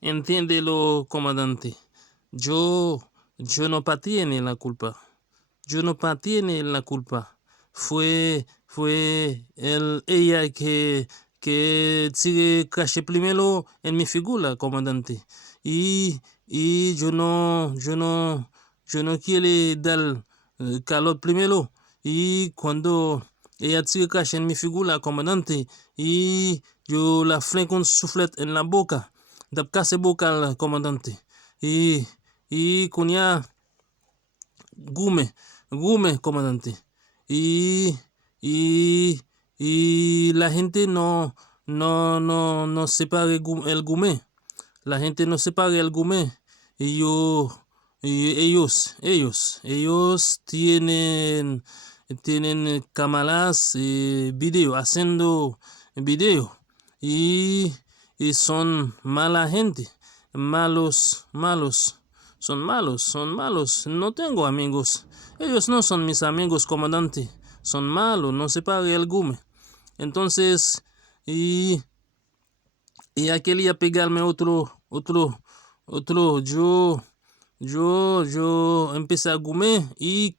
entiéndelo, comandante. Yo no tiene la culpa. Yo no tiene la culpa. Fue ella que sigue caché primero en mi figura, comandante. Y yo no quiere dar calor primero. Y cuando ella sigue caché en mi figura, comandante, y yo la frené con suflet en la boca, de casi boca, comandante. Y con ya gume, comandante. Y, y la gente no separa el gume. La gente no separa el gume. Y ellos tienen cámaras video, haciendo video. Y son mala gente, malos. Son malos. No tengo amigos. Ellos no son mis amigos, comandante. Son malos, no se pague el gume. Entonces, y aquel iba a pegarme otro. Yo empecé a gume y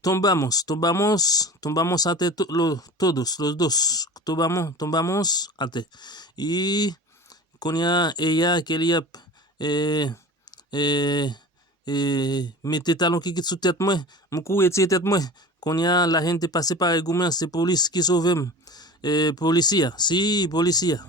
tombamos ate todos, los dos. Tombamos ate. Y con ella quería meter talon qui sous tête moi, me courir tête moi. Quand la gente passe par el gourmet, c'est police qui sauve. Policia, si, policia.